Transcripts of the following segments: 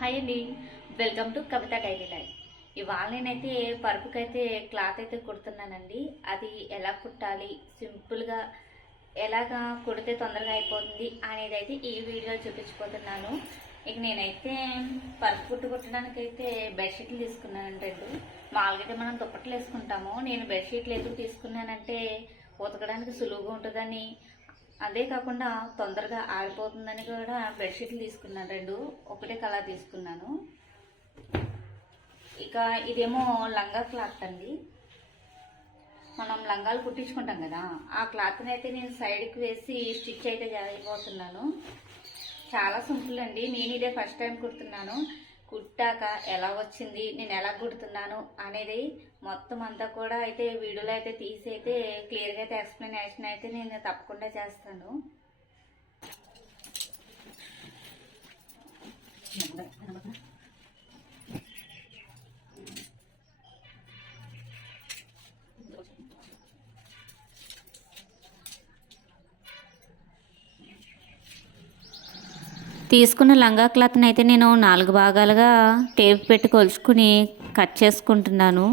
Hi అండి welcome to Kavitha daily life ఇవాళ నేనైతే పరుపుకైతే క్లాత్ అయితే కుడుతున్నానండి. అది ఎలా కుట్టాలి? సింపుల్గా ఎలాగా కుడితే తొందరగా అయిపోతుంది అనేది అయితే ఈ వీడియోలో చూపించిపోతున్నాను ఇక నేనైతే పరుపు కుట్టు కుట్టడానికి అయితే బెడ్షీట్లు తీసుకున్నాను రెండు. మామూలుగా అయితే మనం దుప్పట్లు వేసుకుంటాము. నేను బెడ్షీట్లు ఎందుకు తీసుకున్నానంటే ఉతకడానికి సులువుగా ఉంటుందని అదే కాకుండా తొందరగా ఆరిపోతుందని కూడా బెడ్షీట్లు తీసుకున్నాను రెండు. ఒకటే కలర్ తీసుకున్నాను. ఇక ఇదేమో లంగా క్లాత్ అండి. మనం లంగాలు కుట్టించుకుంటాం కదా ఆ క్లాత్ని అయితే నేను సైడ్కి వేసి స్టిచ్ అయితే చేయబోతున్నాను చాలా సింపుల్ అండి. నేను ఇదే ఫస్ట్ టైం కుడుతున్నాను. కుట్టాక ఎలా వచ్చింది నేను ఎలా కుడుతున్నాను అనేది మొత్తం అంతా కూడా అయితే వీడియోలో అయితే తీసి అయితే క్లియర్గా అయితే ఎక్స్ప్లెనేషన్ అయితే నేను తప్పకుండా చేస్తాను. తీసుకున్న లంగా క్లాత్ని అయితే నేను నాలుగు భాగాలుగా టేప్ పెట్టి కొలుచుకుని కట్ చేసుకుంటున్నాను.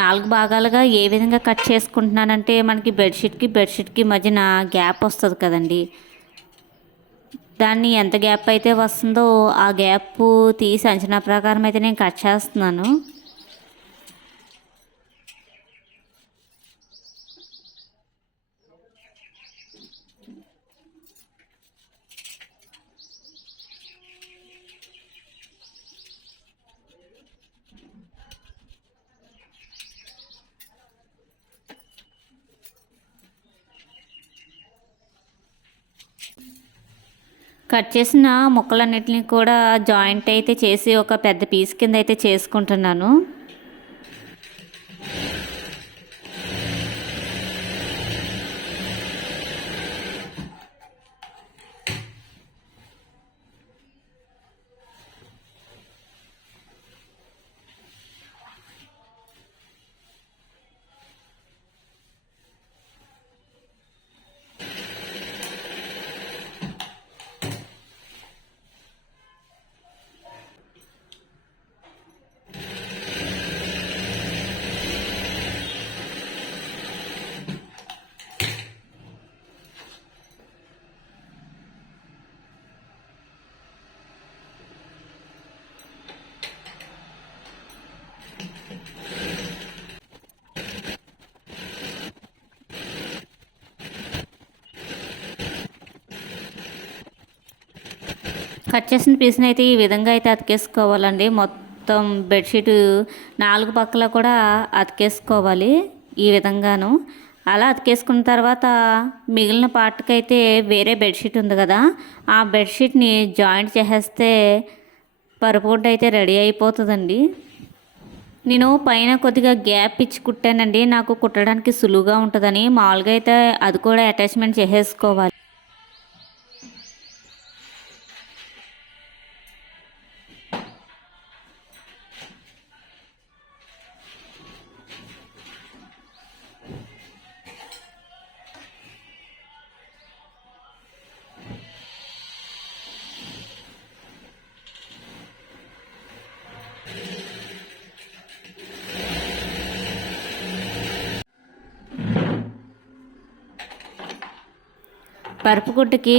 నాలుగు భాగాలుగా ఏ విధంగా కట్ చేసుకుంటున్నానంటే మనకి బెడ్షీట్కి బెడ్షీట్కి మధ్యన గ్యాప్ వస్తుంది కదండి. దాన్ని ఎంత గ్యాప్ అయితే వస్తుందో ఆ గ్యాప్ తీసి అంచనా ప్రకారం అయితే నేను కట్ చేస్తున్నాను. కట్ చేసిన ముక్కలన్నిటిని కూడా జాయింట్ అయితే చేసి ఒక పెద్ద పీస్ కింద అయితే చేసుకుంటున్నాను. కట్ చేసిన పీస్ని అయితే ఈ విధంగా అయితే అతికేసుకోవాలండి. మొత్తం బెడ్షీట్ నాలుగు పక్కల కూడా అతికేసుకోవాలి ఈ విధంగాను. అలా అతికేసుకున్న తర్వాత మిగిలిన పార్ట్కైతే అయితే వేరే బెడ్షీట్ ఉంది కదా ఆ బెడ్షీట్ని జాయింట్ చేసేస్తే పరుపుగుడ్డ అయితే రెడీ అయిపోతుందండి. నేను పైన కొద్దిగా గ్యాప్ ఇచ్చి కుట్టానండి నాకు కుట్టడానికి సులువుగా ఉంటుందని మామూలుగా అయితే అది కూడా అటాచ్మెంట్ చేసేసుకోవాలి. పరుపు కుట్టుకి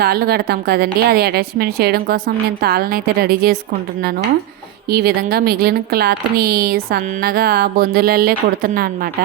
తాళ్ళు కడతాం కదండి. అది అటాచ్మెంట్ చేయడం కోసం నేను తాళ్ళని అయితే రెడీ చేసుకుంటున్నాను. ఈ విధంగా మిగిలిన క్లాత్ని సన్నగా బొందులల్లే కుడుతున్నాను అనమాట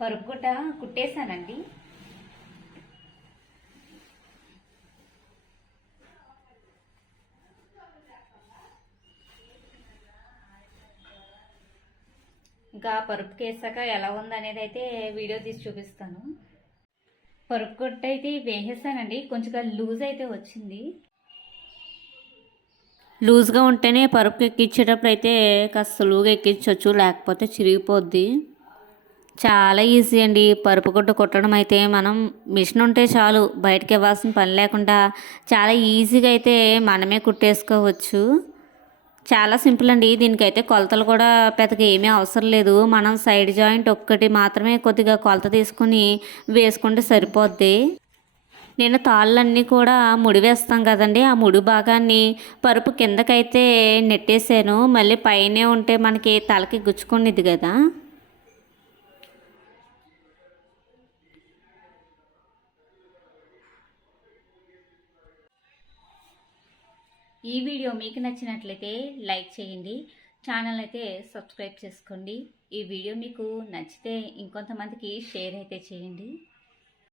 వరకుట కుట్టేశానండి. ఇంకా పరుపుకి వేసాక ఎలా ఉందనేది అయితే వీడియో తీసి చూపిస్తాను. పరుపు గుట్ట అయితే వేసేసానండి. కొంచెం లూజ్ అయితే వచ్చింది. లూజ్గా ఉంటేనే పరుపు ఎక్కించేటప్పుడు అయితే కాస్త సులువుగా ఎక్కించవచ్చు లేకపోతే చిరిగిపోద్ది. చాలా ఈజీ అండి పరుపు గుడ్డ కుట్టడం అయితే. మనం మిషన్ ఉంటే చాలు బయటకి ఇవ్వాల్సిన పని లేకుండా చాలా ఈజీగా అయితే మనమే కుట్టేసుకోవచ్చు. చాలా సింపుల్ అండి. దీనికైతే కొలతలు కూడా పెద్దగా ఏమీ అవసరం లేదు. మనం సైడ్ జాయింట్ ఒక్కటి మాత్రమే కొద్దిగా కొలత తీసుకుని వేసుకుంటే సరిపోద్ది. నేను తాళ్ళన్నీ కూడా ముడి వేస్తాం కదండి. ఆ ముడి భాగాన్ని పరుపు కిందకైతే నెట్టేసాను. మళ్ళీ పైనే ఉంటే మనకి తలకి గుచ్చుకునేది కదా. ఈ వీడియో మీకు నచ్చినట్లయితే లైక్ చేయండి. ఛానల్ అయితే సబ్స్క్రైబ్ చేసుకోండి. ఈ వీడియో మీకు నచ్చితే ఇంకొంతమందికి షేర్ అయితే చేయండి.